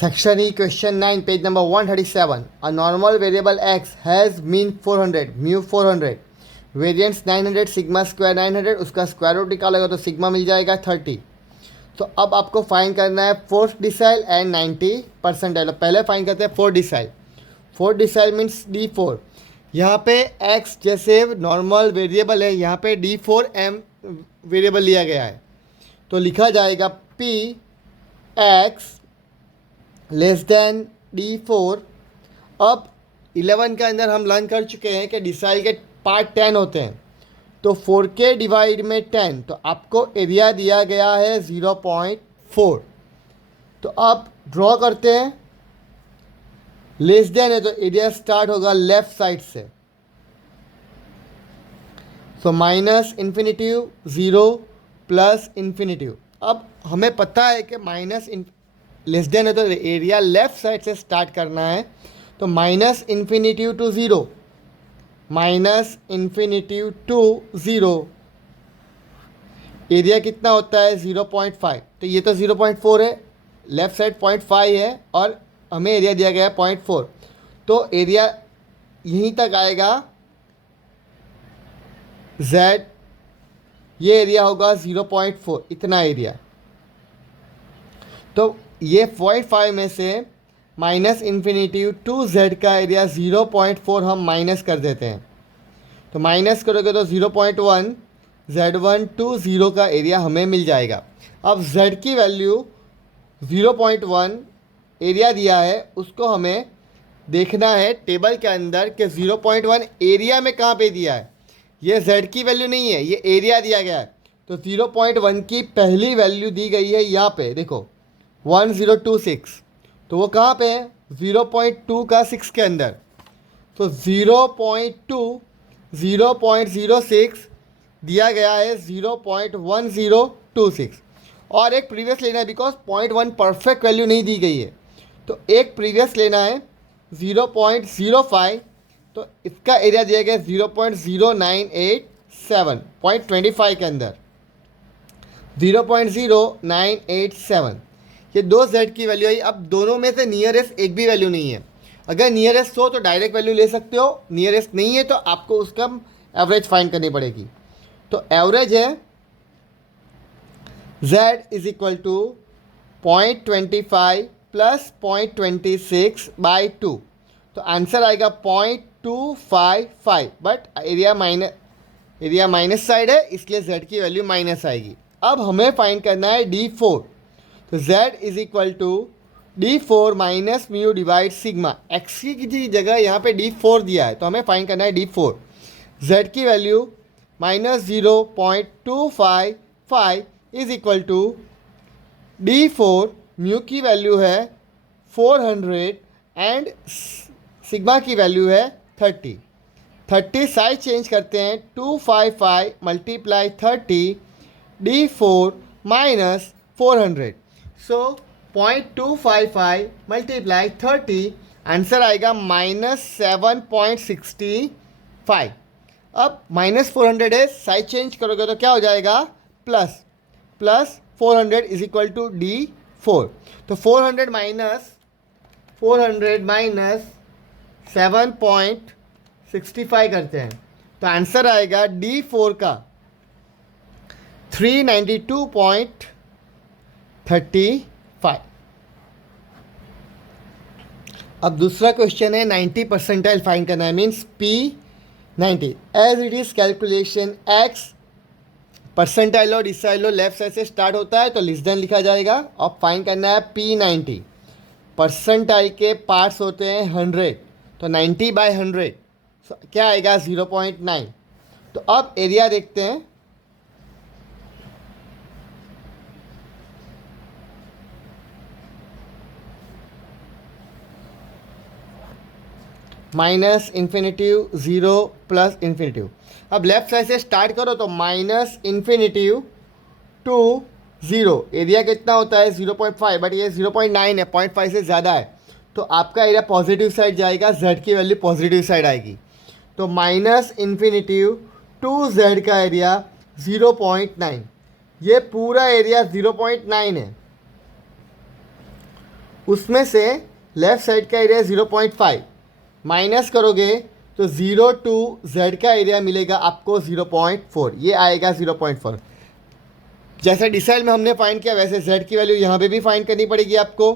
Section E, question 9, page number 137. A normal variable x has mean 400, mu 400, variance 900, sigma square 900, उसका square root निकालेगा तो sigma मिल जाएगा 30। तो अब आपको फाइंड करना है 4th डिसाइल एंड 90 परसेंटाइल। पहले फाइंड करते हैं 4th decile. 4th decile means D4। यहाँ पे x जैसे नॉर्मल वेरिएबल है, यहाँ पे D4m वेरिएबल लिया गया है, तो लिखा जाएगा P x less than D4। अब 11 के अंदर हम लर्न कर चुके हैं कि डिसाइल के पार्ट 10 होते हैं, तो 4 के डिवाइड में 10, तो आपको एरिया दिया गया है 0.4। तो अब ड्रॉ करते हैं, लेस देन है तो एरिया स्टार्ट होगा लेफ्ट साइड से, so minus infinitive 0 plus infinitive. अब हमें पता है कि माइनस लेस देन है तो एरिया लेफ्ट साइड से स्टार्ट करना है, तो minus infinitive to 0, minus infinitive to 0, area कितना होता है 0.5। तो ये तो 0.4 है, लेफ्ट साइड 0.5 है और हमें एरिया दिया गया है 0.4, तो एरिया यहीं तक आएगा z, ये एरिया होगा 0.4, इतना एरिया। तो ये 0.5 में से माइनस इन्फिनिटिव टू z का एरिया 0.4 हम माइनस कर देते हैं, तो माइनस करोगे तो 0.1, z1 टू 0 का एरिया हमें मिल जाएगा। अब z की वैल्यू 0.1 एरिया दिया है, उसको हमें देखना है टेबल के अंदर कि 0.1 एरिया में कहाँ पे दिया है। ये z की वैल्यू नहीं है, ये एरिया दिया गया है। तो 0.1 की पहली वैल्यू दी गई है यहाँ पे, देखो 1026, तो वो कहाँ पे है 0.2 का 6 के अंदर, तो 0.2 0.06 दिया गया है 0.1026, और एक प्रीवियस लेना है बिकॉज 0.1 परफेक्ट वैल्यू नहीं दी गई है, तो एक प्रीवियस लेना है 0.05, तो इसका एरिया दिया गया 0.0987, 0.25 के अंदर 0.0987, ये दो z की वैल्यू आई। अब दोनों में से नियरेस्ट एक भी वैल्यू नहीं है, अगर नियरेस्ट हो तो डायरेक्ट वैल्यू ले सकते हो, नियरेस्ट नहीं है तो आपको उसका एवरेज फाइंड करनी पड़ेगी। तो एवरेज है z is equal to 0.25 plus 0.26/2, तो आंसर आएगा 0.255, बट एरिया माइनस साइड है इसलिए z की वैल्यू माइनस आएगी। अब हमें फाइंड करना है D4, तो z is equal to D4 minus mu divide sigma. x की जगह यहाँ पे D4 दिया है, तो हमें फाइंड करना है D4। z की value minus 0.255 is equal to D4, mu की वैल्यू है 400 एंड सिग्मा की वैल्यू है 30। 30 साइड चेंज करते हैं, 255 मल्टीप्लाई 30 D4 माइनस 400, सो 0.255 मल्टीप्लाई 30, आंसर आएगा -7.65। अब -400 है, साइड चेंज करोगे तो क्या हो जाएगा plus 400 is equal to D4, तो 400 माइनस 7.65 करते हैं, तो आंसर आएगा D4 का 392.35। अब दूसरा क्वेश्चन है 90 परसेंटाइल फाइंड करना है, means P90 as it is calculation x percentile और डिसाइल लेफ्ट साइड से स्टार्ट होता है, तो लेस देन लिखा जाएगा। अब फाइंड करना है P90। परसेंटाइल के पार्ट्स होते हैं 100, तो 90/100 क्या आएगा 0.9। तो अब एरिया देखते हैं, माइनस इन्फिनिटिव 0 प्लस इन्फिनिटिव। अब लेफ्ट साइड से स्टार्ट करो तो माइनस इन्फिनिटिव टू 0, एरिया कितना होता है 0.5, बट ये 0.9 है, 0.5 से ज़्यादा है, तो आपका एरिया पॉजिटिव साइड जाएगा, z की वैल्यू पॉजिटिव साइड आएगी, तो माइनस इन्फिनिटिव टू z का एरिया 0.9, ये पूरा एरिया 0.9 है। उसमें से लेफ़्ट साइड का एरिया 0.5 माइनस करोगे तो 0 टू z का एरिया मिलेगा आपको 0.4, ये आएगा 0.4। जैसे डिसाइड में हमने फाइंड किया वैसे z की वैल्यू यहाँ पे भी फाइंड करनी पड़ेगी आपको।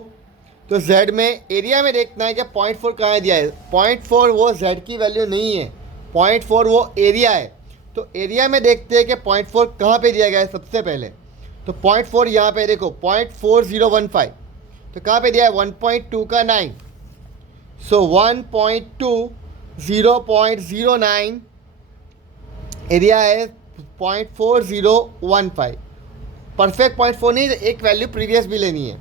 तो z में एरिया में देखना है कि 0.4 कहाँ दिया है। 0.4 वो z की वैल्यू नहीं है, 0.4 वो एरिया है। तो एरिया में देखते हैं कि 0.4 कहाँ पे दिया गया है सबसे पहले। तो 0.4 यहाँ पे देखो 0.4015, तो कहाँ पे दिया है 1.2 का 9, सो 1.2 0.09 एरिया है 0.4015। परफेक्ट 0.4 नहीं, एक वैल्यू प्रीवियस भी लेनी है।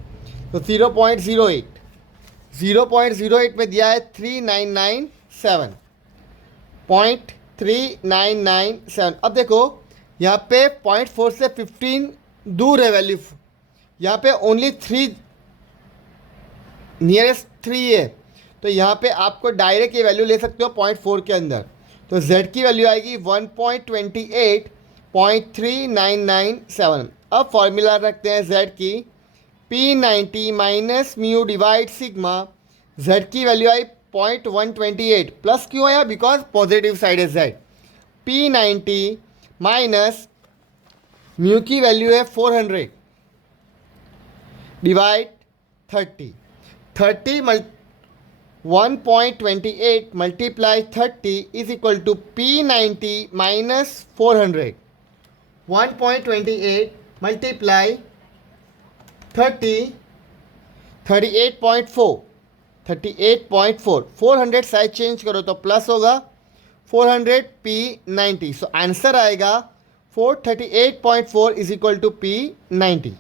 तो 0.08 में दिया है 3,997.3997। अब देखो यहाँ पे 0.4 से 15 दूर है वैल्यू, यहाँ पे ओनली 3 नियरेस्ट 3 है। तो यहाँ पे आपको डायरेक्ट ये वैल्यू ले सकते हो 0.4 के अंदर। तो z की वैल्यू आएगी 1.28.3997। अब फॉर्मूला रखते हैं z की, P90 minus mu divide sigma. z की वैल्यू आई 0.128, प्लस क्यों आया, बिकॉज पॉजिटिव साइड है z। P90 माइनस म्यू की वैल्यू है 400 divide 30 1.28 multiply 30 is equal to P90 minus 400। 1.28 multiply 30 38.4 400 side change करो तो प्लस होगा 400 P90। सो आंसर आएगा 438.4 इज इक्वल टू P90।